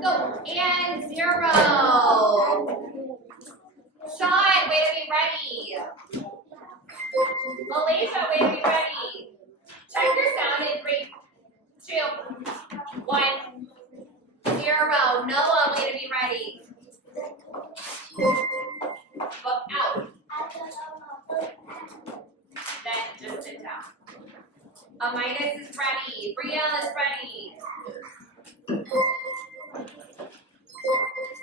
go. And 0. Sean, way to be ready. Malaysia, way to be ready. Check your sound in 3, 2, 1, 0. Noah, way to be ready. Book out. Then just sit down. Amidus is ready. Brielle is ready.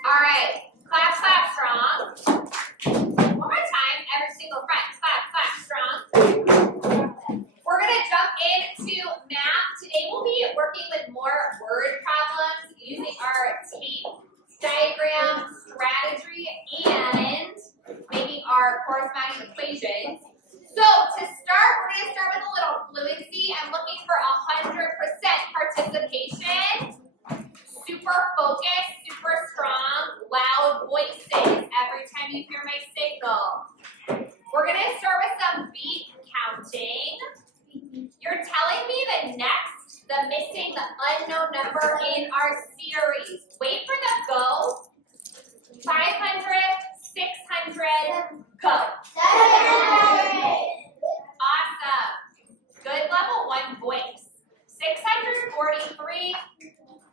All right. Clap, clap, strong. One more time. Every single friend. Clap, clap, strong. We're going to jump into math. Today we'll be working with more word problems using our tape diagram strategy and making our corresponding equations. So to start, we're going to start with a little fluency. I'm looking for 100% participation. Super focused, super strong, loud voices every time you hear my signal. We're going to start with some beat counting. You're telling me the missing, the unknown number in our series. Wait for the go. 500, 600, go. Awesome. Good level 1 voice. 643,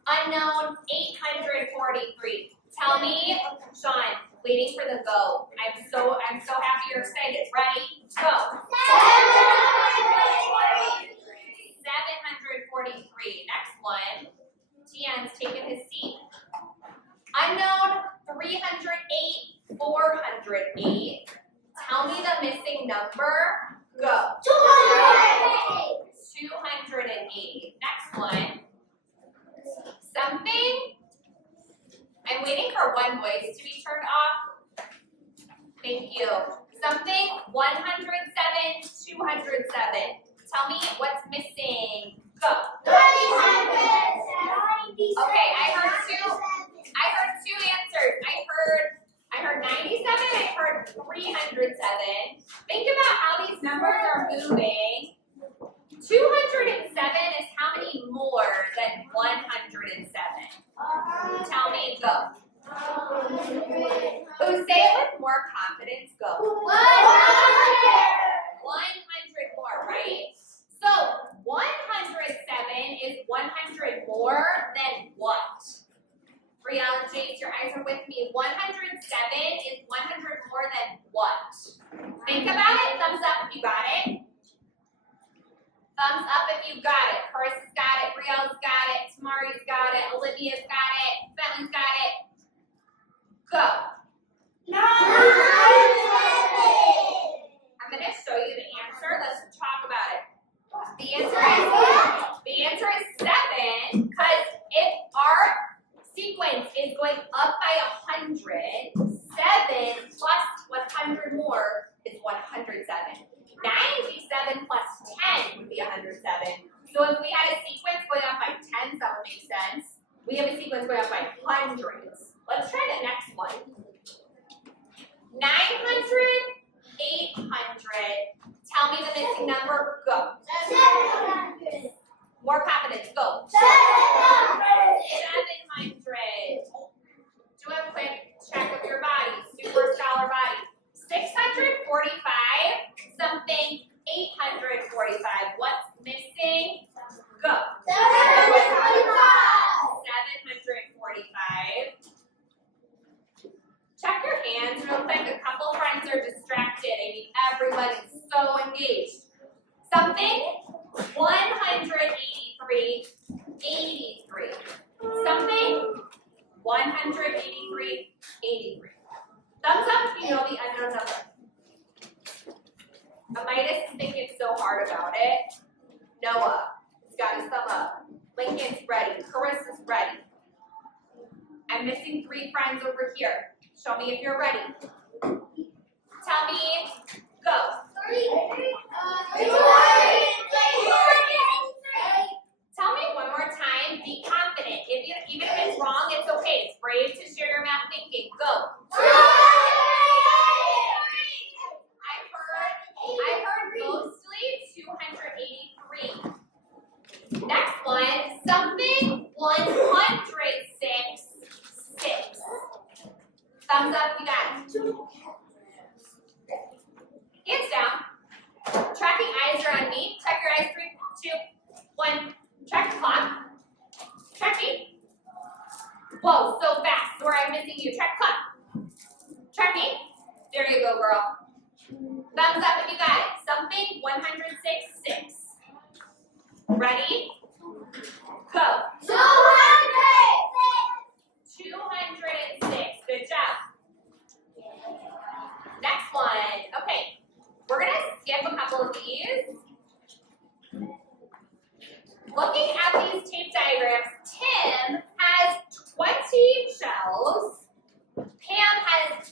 unknown 843. Tell me, Sean, waiting for the go. I'm so happy you're excited. Ready? Go. 743. Next one. Tian's taking his seat. Unknown 308, 408. Tell me the missing number. Go. 208. Next one. Something. I'm waiting for one voice to be turned off. Thank you. Something 107, 207. Tell me what's missing. Go. 300. Okay, I heard two answers. I heard 97, I heard 307. Think about how these numbers are moving. 207 is how many more than 107? Tell me, go. Who say it with more confidence? Go. 100 more, right? So 107 is 100 more than what? Brielle, James, your eyes are with me. 107 is 100 more than what? Think about it. Thumbs up if you got it. Thumbs up if you got it. Carissa's got it. Brielle's got it. Tamari's got it. Olivia's got it. Bentley's got it. Go. 9. I'm going to show you the answer. Let's talk about it. The answer is 7, because if our sequence is going up by 100, 7 plus 100 more is 107. 97 plus 10 would be 107. So if we had a sequence going up by 10s, that would make sense. We have a sequence going up by hundreds. Let's try the next one. 900, 800. Tell me the missing number. Go. 700. More confidence. Go. 700. 700. Do a quick check of your body. Super scholar body. 645. Something 845. What's missing? Go. 745. Check your hands real quick. A couple friends are distracted. I mean, everybody's so engaged. Something 183, 83. Something 183, 83. Thumbs up if you know the unknown number. Amidus is thinking so hard about it. Noah has got his thumb up. Lincoln's ready. Carissa's ready. I'm missing 3 friends over here. Show me if you're ready. Tell me, go. 3. Tell me one more time. Be confident. Even if it's wrong, it's okay. It's brave to share your math thinking. Go. I heard mostly 283. Next one, something 106, Whoa, so fast. Sorry, I'm missing you. Check, clap. Check me. There you go, girl. Thumbs up if you got it. Something 106.6. Ready? Go. 206. Good job. Next one. Okay. We're going to skip a couple of these. Looking at these tape diagrams, Tim has 20 shells. Pam has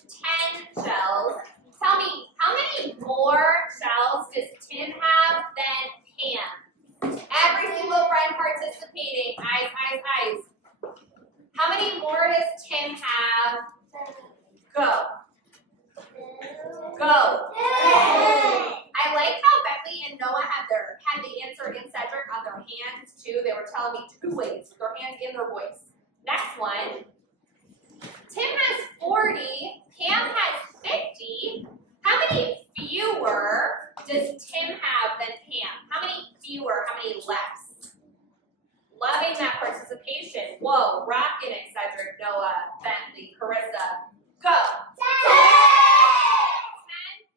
10 shells. Tell me, how many more shells does Tim have than Pam? Every single friend participating. Eyes, eyes, eyes. How many more does Tim have? Go. Go. I like how Becky and Noah had the answer and Cedric on their hands too. They were telling me 2 ways, with their hand and their voice. Next one. Tim has 40. Pam has 50. How many fewer does Tim have than Pam? How many fewer? How many less? Loving that participation. Whoa, rocking it, Cedric, Noah, Bentley, Carissa. Go. 10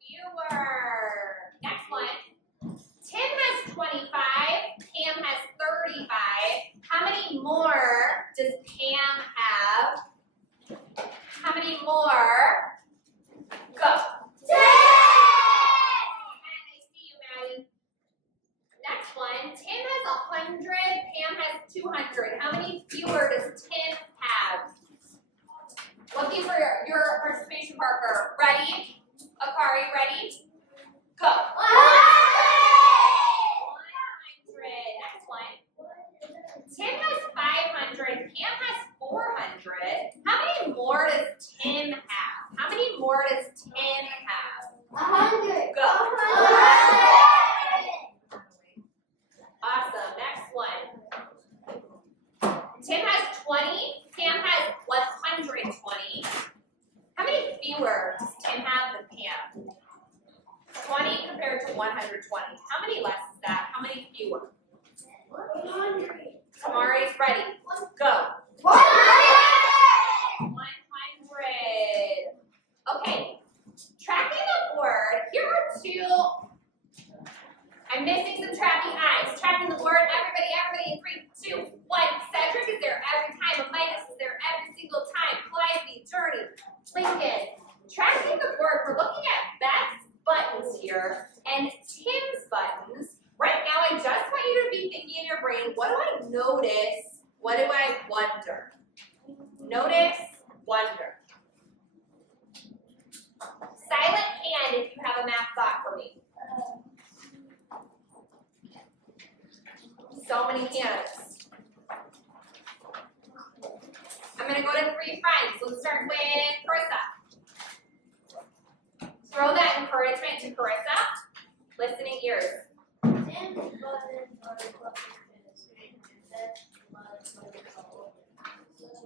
fewer. Next one. Tim has 25. Pam has 35. How many more does Pam have? How many more? Go. 10! And I see you, Maddie. Next one. Tim has 100. Pam has 200. How many fewer does Tim have? Looking for your participation, Parker. Ready? Akari, ready? Go. 100. Next one. Tim has 500. Pam has 400. How many more does Tim have? How many more does Tim have? 100. Go. Awesome. Next one. Tim has 20. Pam has 120. How many fewer does Tim have than Pam? 20 compared to 120. How many less is that? How many fewer? 100. Tamari's ready. Go. 100. 100. Okay. Tracking the board. Here are 2. I'm missing some tracking eyes. Tracking the board. Everybody in 3, 2, 1. Cedric is there every time. Midas is there every single time. Clyde, Journey, Lincoln. Tracking the board. We're looking at Beth's buttons here and Tim's buttons. Right now, I just want you to be thinking in your brain, what do I notice? What do I wonder? Notice, wonder. Silent hand if you have a math thought for me. So many hands. I'm going to go to 3 friends. Let's start with Carissa. Throw that encouragement to Carissa. Listening ears.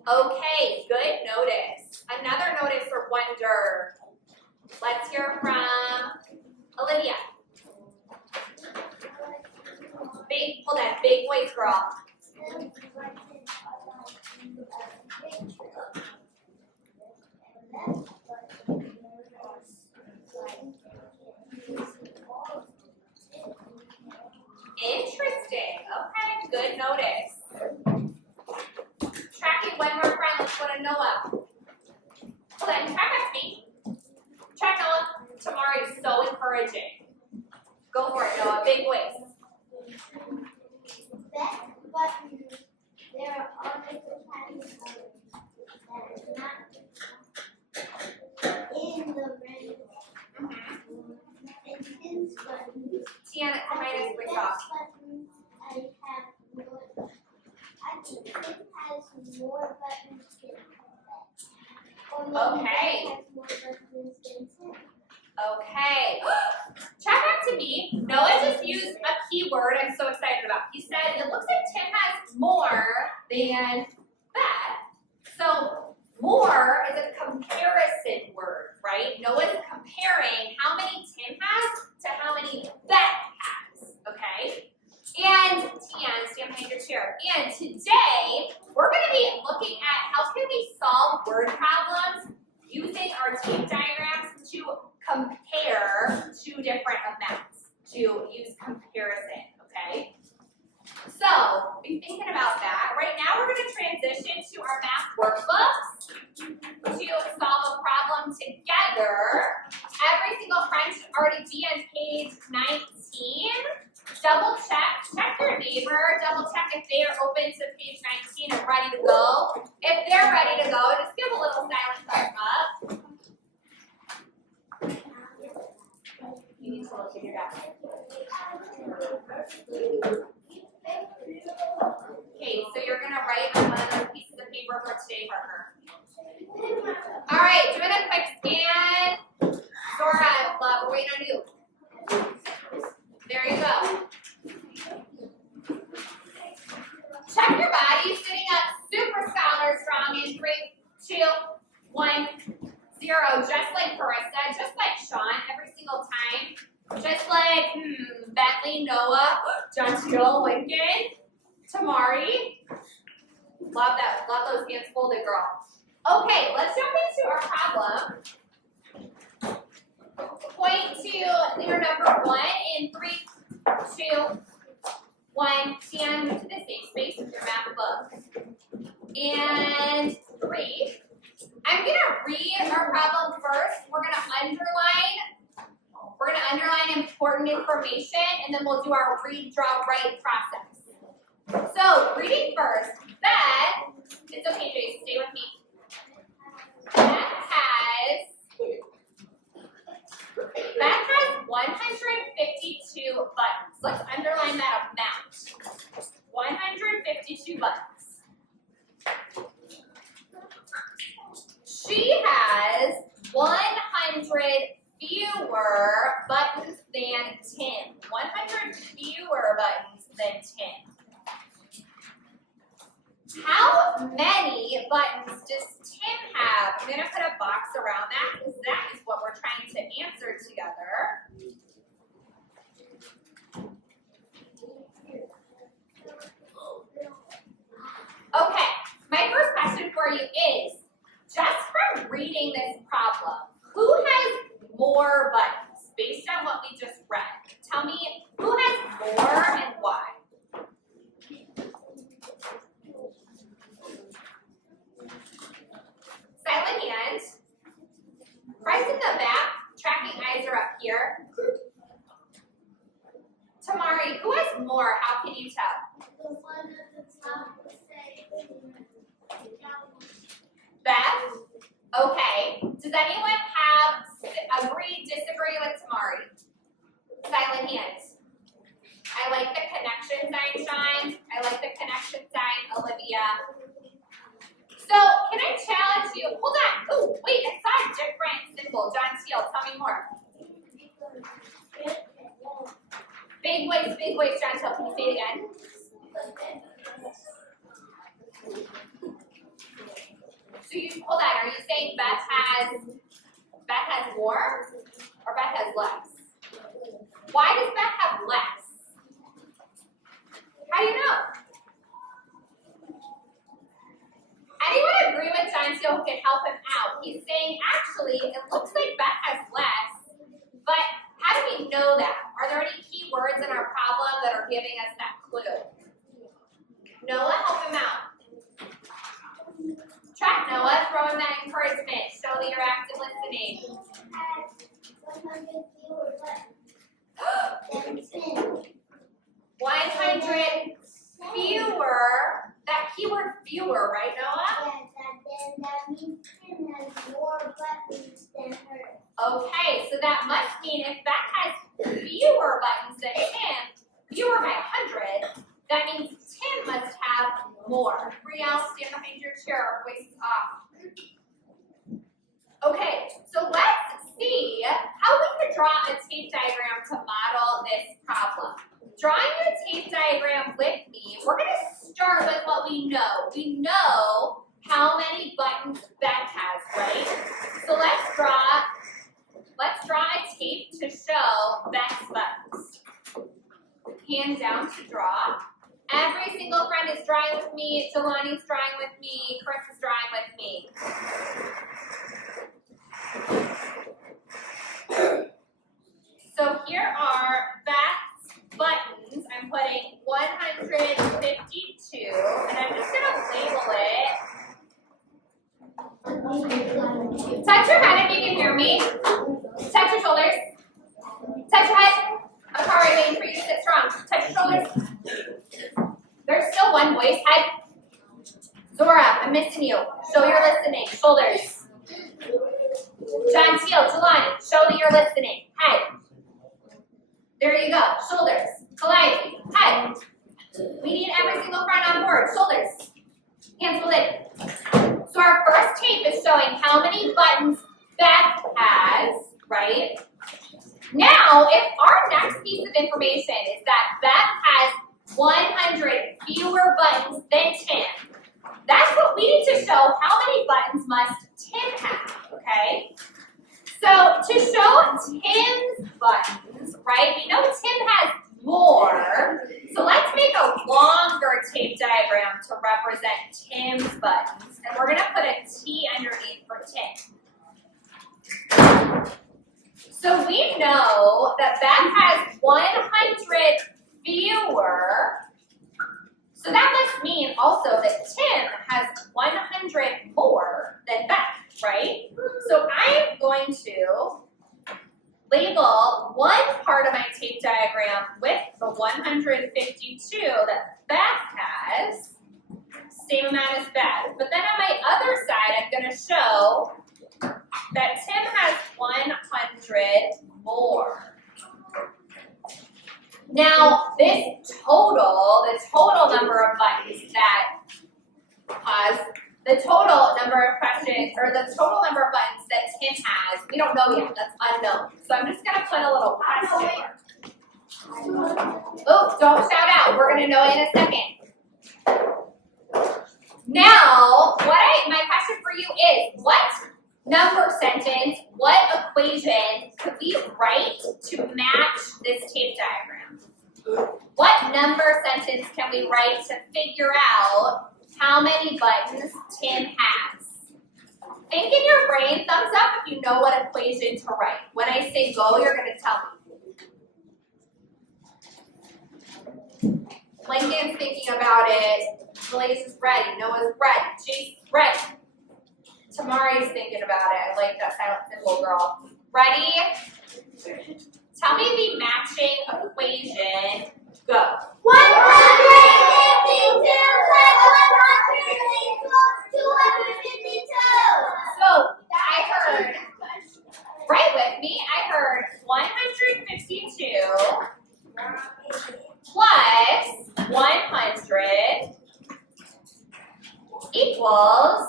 Okay, good notice. Another notice for wonder. Let's hear from Olivia. Hold that big voice, girl. Interesting. Okay, good notice. Tracking one more friend. Let's go to Noah. Hold on, track us, me. Track Noah. Tamari is so encouraging. Go for it, Noah. Big voice. That button, there are all different kinds of colors that is not in the ring. And Tim's buttons, Tiana, Midas, voice off. buttons, I have more. I think Tim has more buttons than that. Or maybe Okay. Tim has more buttons than Tim. Okay. Check back to me. Noah just used a key word I'm so excited about. He said it looks like Tim has more than Beth. So more is a comparison word, right? Noah's comparing how many Tim has to how many Beth has, okay? And Tian, stand behind your chair. And today we're going to be looking at how can for today, Parker. All right, doing a quick scan. Zora, love, we're waiting on you. There you go. Check your body, sitting up super scholar strong in 3, 2, 1, 0. Just like Carissa, just like Sean, every single time. Just like Bentley, Noah, John, Lincoln, Tamari. Love that. Love those hands folded, girl. Okay, let's jump into our problem. Point to your number 1 in 3, 2, 1. Stand to the safe space with your math book. And 3. I'm gonna read our problem first. We're gonna underline important information, and then we'll do our read, draw, write process. So, reading first. Beth, it's okay, Jace, stay with me. Beth has 152 buttons. Let's underline that amount. 152 buttons. She has 100 fewer buttons than Tim. 100 fewer buttons than Tim. How many buttons does Tim have? I'm going to put a box around that because that is what we're trying to answer together. Okay, my first question for you is, just from reading this problem, who has more buttons based on what we just read? Tell me who has more and why. Silent hand. Friends in the back, tracking eyes are up here. Tamari, who has more? How can you tell? The one at the top will say Beth? Okay. Does anyone agree, disagree with Tamari? Silent hands. I like the connection sign, Sean. I like the connection sign, Olivia. So, can I challenge you? Hold on. Oh, wait, I saw a different symbol. John Steele, tell me more. Big voice, John Steele. Can you say it again? So hold on, are you saying Beth has more or Beth has less? Why does Beth have less? How do you know? Anyone agree with John Steele who can help him out? He's saying actually it looks like Beth has less, but how do we know that? Are there any key words in our problem that are giving us that clue? Noah, help him out. Track Noah, throw in that encouragement. Show that you're active listening. 100 fewer buttons than Tim. 100 fewer. That keyword fewer, right, Noah? Yes, that means Tim has more buttons than her. Okay, so that must mean if Beth has fewer buttons than Tim, fewer by 100, that means Tim must have more. Brielle, stand behind your chair. Our voice is off. Okay, so let's see how we could draw a tape diagram to model this problem. Drawing a tape diagram with me, we're going to start with what we know. We know how many buttons Beth has, right? So let's draw a tape to show Beth's buttons. Hand down to draw. Every single friend is drawing with me. Jelani's drawing with me. Chris is drawing with me. So here are Beth's buttons. I'm putting 152, and I'm just going to label it. Touch your head if you can hear me. Touch your shoulders. Touch your head. I'm already waiting for you to sit strong. Touch your shoulders. There's still one voice. Head. Zora, I'm missing you. Show you're listening. Shoulders. John Steele, Jelani, show that you're listening. Head. There you go. Shoulders. Calliope. Head. We need every single friend on board. Shoulders. Cancel it. So our first tape is showing how many buttons Beth has, right? Now, if our next piece of information is that Beth has 100 fewer buttons than Tim, that's what we need to show. How many buttons must Tim have, okay? So to show Tim's buttons, right, we know Tim has more. So let's make a longer tape diagram to represent Tim's buttons. And we're gonna put a T underneath for Tim. So we know that Beth has 100 fewer. So that must mean also that Tim has 100 more than Beth, right? So I'm going to label one part of my tape diagram with the 152 that Beth has, same amount as Beth. But then on my other side, I'm going to show that Tim has 100 more. Now, this total, the total number of buttons that the total number of questions, or the total number of buttons that Tim has, we don't know yet, that's unknown. So I'm just gonna put a little question mark. Oh, don't shout out, we're gonna know in a second. Now, my question for you is, what number sentence, what equation could we write to match this tape diagram? What number sentence can we write to figure out how many buttons Tim has? Think in your brain, thumbs up if you know what equation to write. When I say go, you're going to tell me. Lincoln's thinking about it. Blaze is ready. Noah's ready. Jason's ready. Tamari's thinking about it. I like that silent symbol, girl. Ready? Tell me the matching equation. Go. 152 + 100 = 252. So I heard, right with me, I heard 152 plus 100 equals,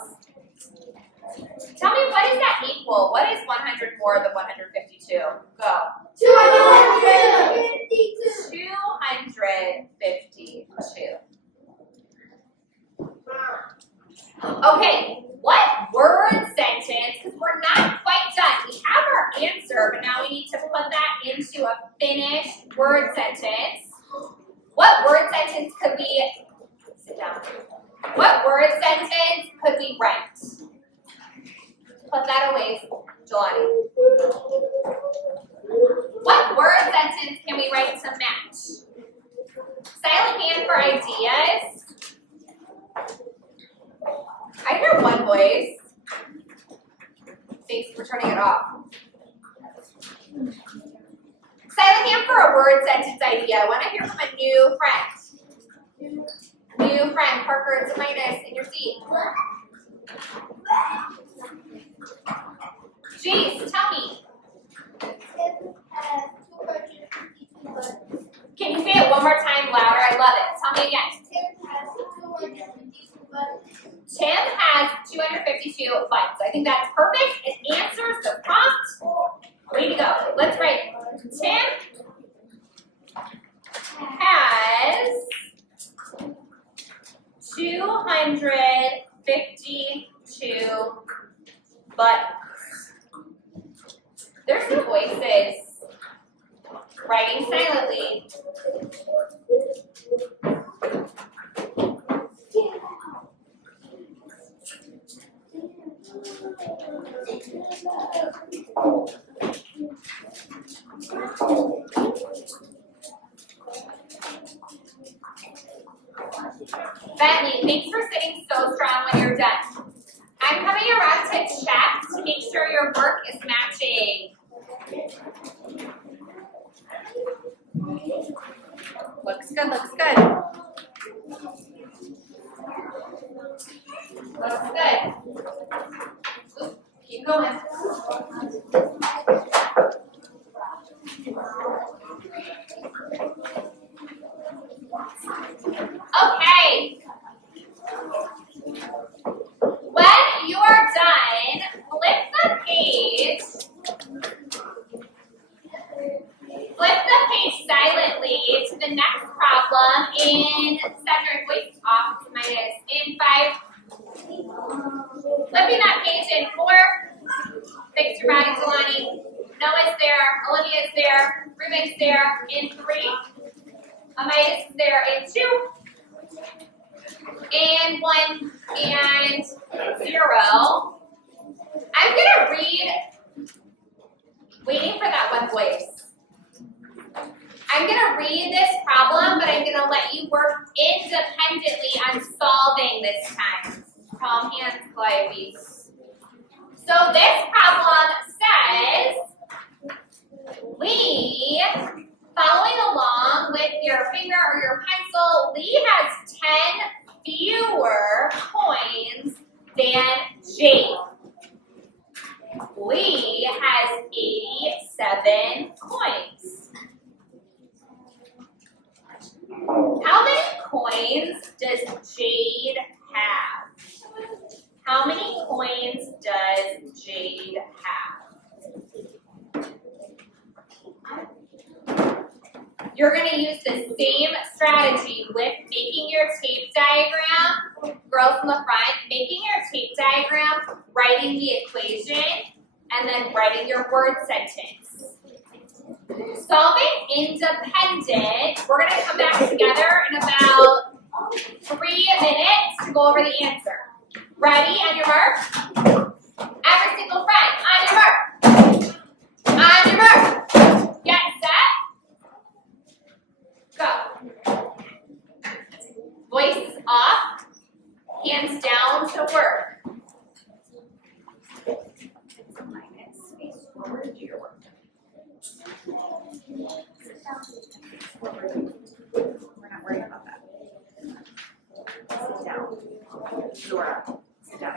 tell me what does that equal? What is 100 more than 152? Go. 252. 252. Okay, what word sentence, because we're not quite done. We have our answer, but now we need to put that into a finished word sentence. What word sentence could we, sit down. What word sentence could we write? Put that away, Jelani. What word sentence can we write to match? Silent hand for ideas. I hear one voice. Thanks for turning it off. Silent hand for a word sentence idea. I want to hear from a new friend. New friend, Parker and Semitis in your seat. Jeez, tell me. Can you say it one more time louder? I love it. Tell me again. Tim has 252 buttons. I think that's perfect. It answers the prompt. Way to go. Let's write it. Tim has 252 buttons. There's no voices. Writing silently. Bentley, thanks for sitting so strong when you're done. I'm coming around to check to make sure your work is matching. Looks good, looks good. Looks good. Ooh, keep going. Okay. Flipping that page in 4. Fix your body, Jelani. Noah's there. Olivia's there. Ruben's there in 3. Amidas is there in 2. And 1 and 0. I'm gonna read, waiting for that one voice. I'm gonna read this problem, but I'm gonna let you work independently on solving this time. Calm hands, please. So this problem says, Lee, following along with your finger or your pencil, Lee has 10 fewer coins than Jake. Lee has 87 coins. How many coins does Jade have? How many coins does Jade have? You're going to use the same strategy with making your tape diagram, girls in the front, making your tape diagram, writing the equation, and then writing your word sentence. Solving independent, we're going to come back together in about 3 minutes to go over the answer. Ready? On your mark? Every single friend, on your mark. On your mark. Get set. Go. Voices off. Hands down to work. Face forward, do your work. We're not worried about that. Sit down. Dora, sit down.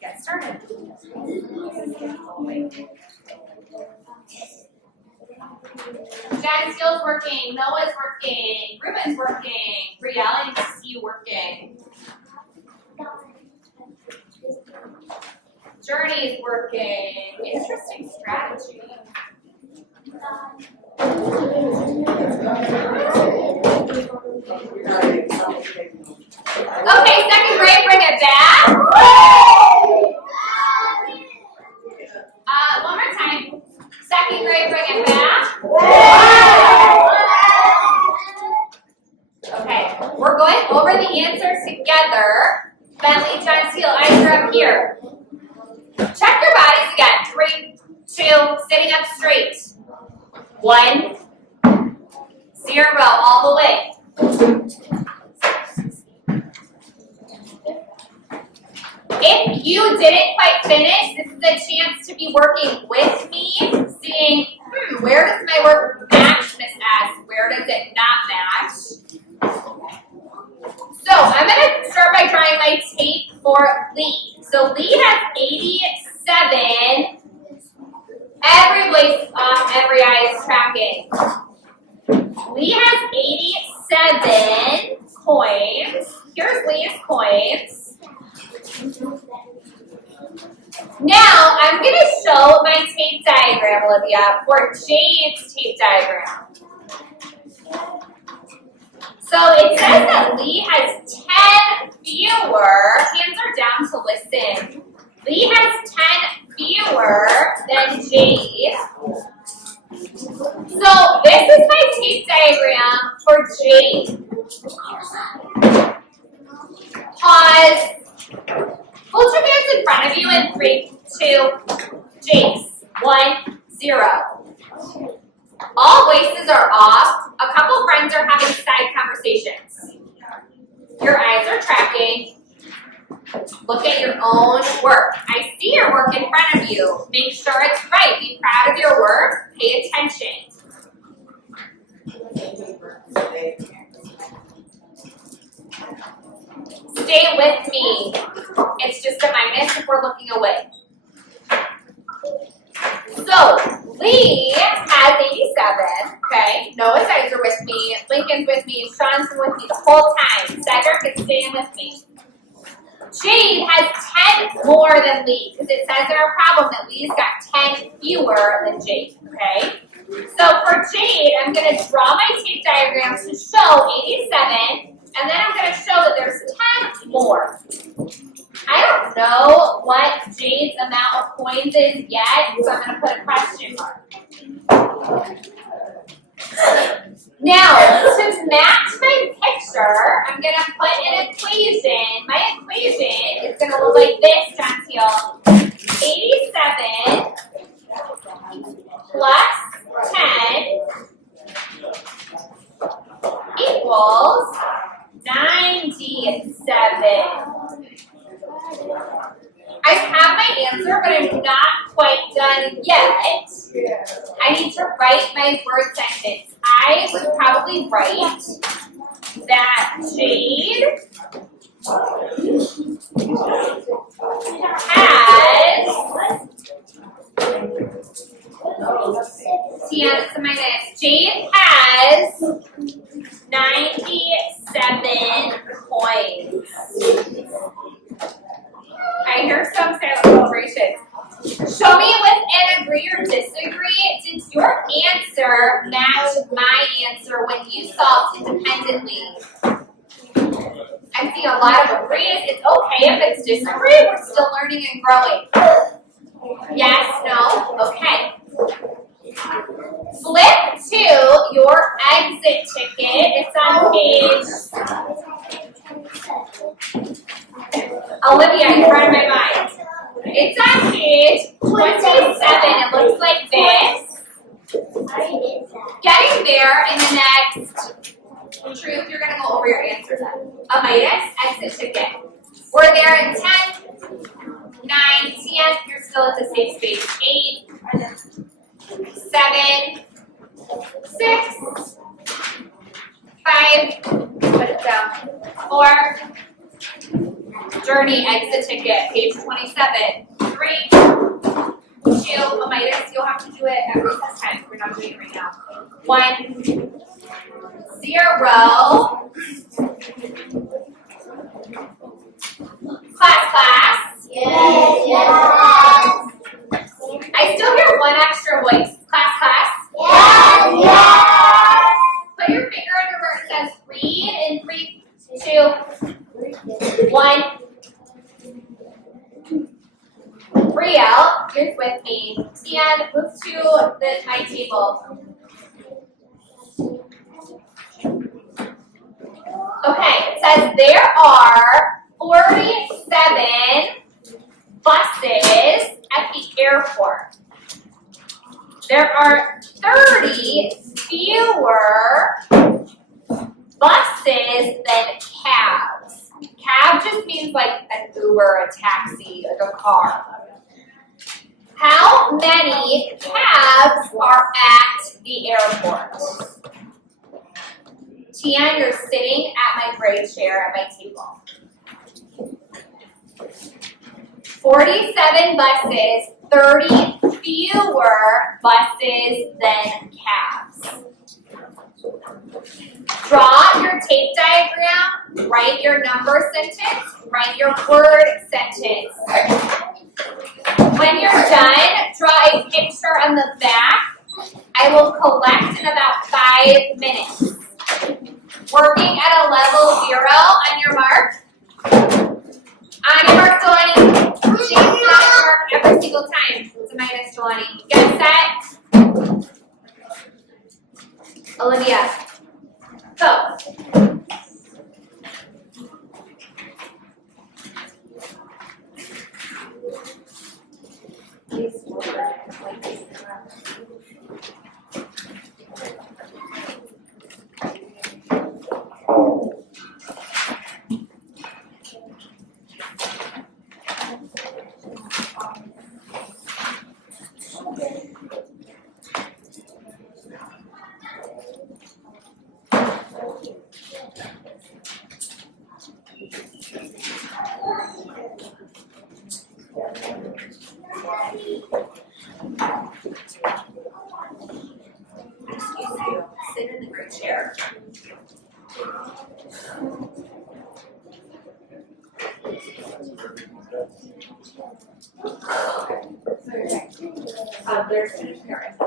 Get started. Jen Steele's working, Noah's working, Ruben's working, Brielle, I need to see you working. Journey's working. Interesting strategy. Okay, 2nd grade, bring it back. One more time. 2nd grade, bring it back. Okay, we're going over the answers together. Bentley, John Steele, eyes are up here. Check your bodies again. 3, 2, sitting up straight. 1, 0, all the way. If you didn't quite finish, this is a chance to be working with me, seeing, where does my work match, Miss S? Where does it not match? So I'm going to start by drawing my tape for Lee. So Lee has 87. Every voice is off, every eye is tracking. Lee has 87 coins. Here's Lee's coins. Now, I'm going to show my tape diagram, Olivia, for Jade's tape diagram. So it says that Lee has 10 fewer, hands are down to listen. Lee has 10 fewer than Jade. So this is my tape diagram for Jade. Pause. Hold your hands in front of you in 3, 2, Jace. 1, 0. All voices are off. A couple friends are having side conversations. Your eyes are tracking. Look at your own work. I see your work in front of you. Make sure it's right. Be proud of your work. Pay attention. Stay with me. It's just a minus if we're looking away. So, Lee has 87, okay? Noah's eyes are with me, Lincoln's with me, Sean's been with me the whole time. Cedric is staying with me. Jade has 10 more than Lee, because it says in our problem that Lee's got 10 fewer than Jade, okay? So for Jade, I'm going to draw my tape diagram to show 87, and then I'm going to show that there's 10 4. I don't know what Jade's amount of coins is yet, so I'm going to put a question mark. Now, to match my picture, I'm going to put an equation. My equation is going to look like this, Gentile. 87 plus 10 equals 97. I have my answer, but I'm not quite done yet. I need to write my word sentence. I would probably write that Jade has Tiana, it's a minus. Jade has 97 coins. I hear some celebrations. Show me with an agree or disagree. Did your answer match my answer when you solved independently? I see a lot of agrees. It's okay if it's disagree. We're still learning and growing. Yes, no, okay. Flip to your exit ticket. It's on page. Olivia, you read my mind. It's on page 27. It looks like this. Getting there in the next, Truth, you're going to go over your answers. A minus, exit ticket. We're there in 10, 9, 10. You're still at the same space. 8, 7, 6, 5, put it down. 4, journey, exit ticket, page 27. 3, 2, a minus. You'll have to do it at recess time. We're not doing it right now. 1, 0. Class. Yes, yes. I still hear one extra voice. Class. Yes, yes. Put your finger under where it says read in 3, 2, 1. Brielle, you're with me. And move to my table. Okay, it says there are 47 buses at the airport. There are 30 fewer buses than cabs. Cab just means like an Uber, a taxi, like a car. How many cabs are at the airport? Tian, you're sitting at my gray chair at my table. 47 buses, 30 fewer buses than cabs. Draw your tape diagram, write your number sentence, write your word sentence. When you're done, draw a picture on the back. I will collect in about 5 minutes. Working at a level 0 on your mark. On your mark, Jelani. She's on your mark every single time. It's a minus, Jelani. Get set. Olivia. Go. Sit in the gray chair. There's finished parents.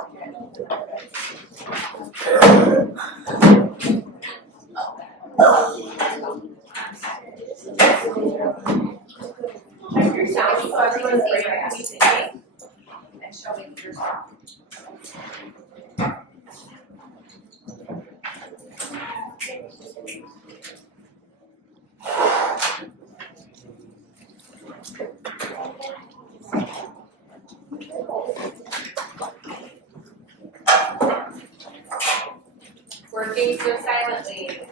Check your sound so everyone sees what I'm saying. And show me your sound. Working so silently.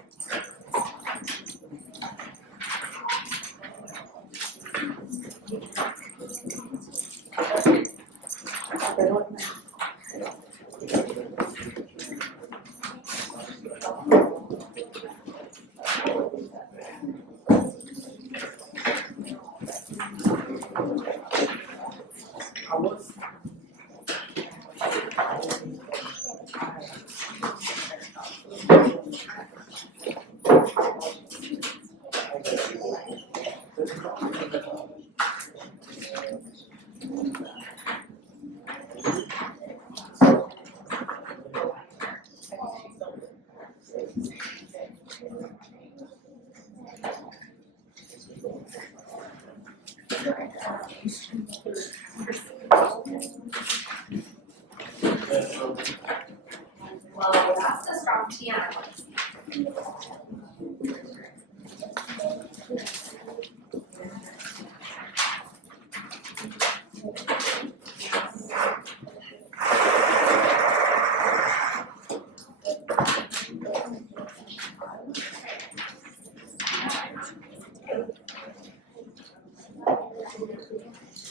Well, that's a strong piano.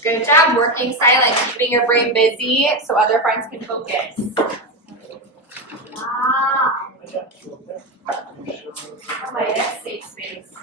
Good job working silent, keeping your brain busy so other friends can focus. Ah. Oh my, that's safe space.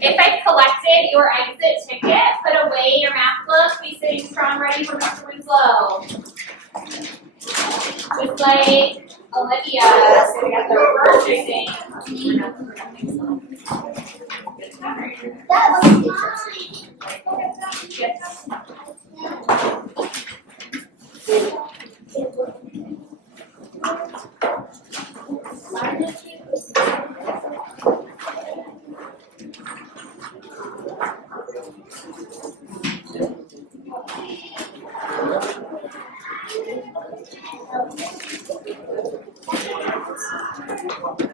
If I've collected your exit ticket, put away your math book, be sitting strong, ready for Mr. Winslow. Just like Olivia, so we got the reverse thing. That was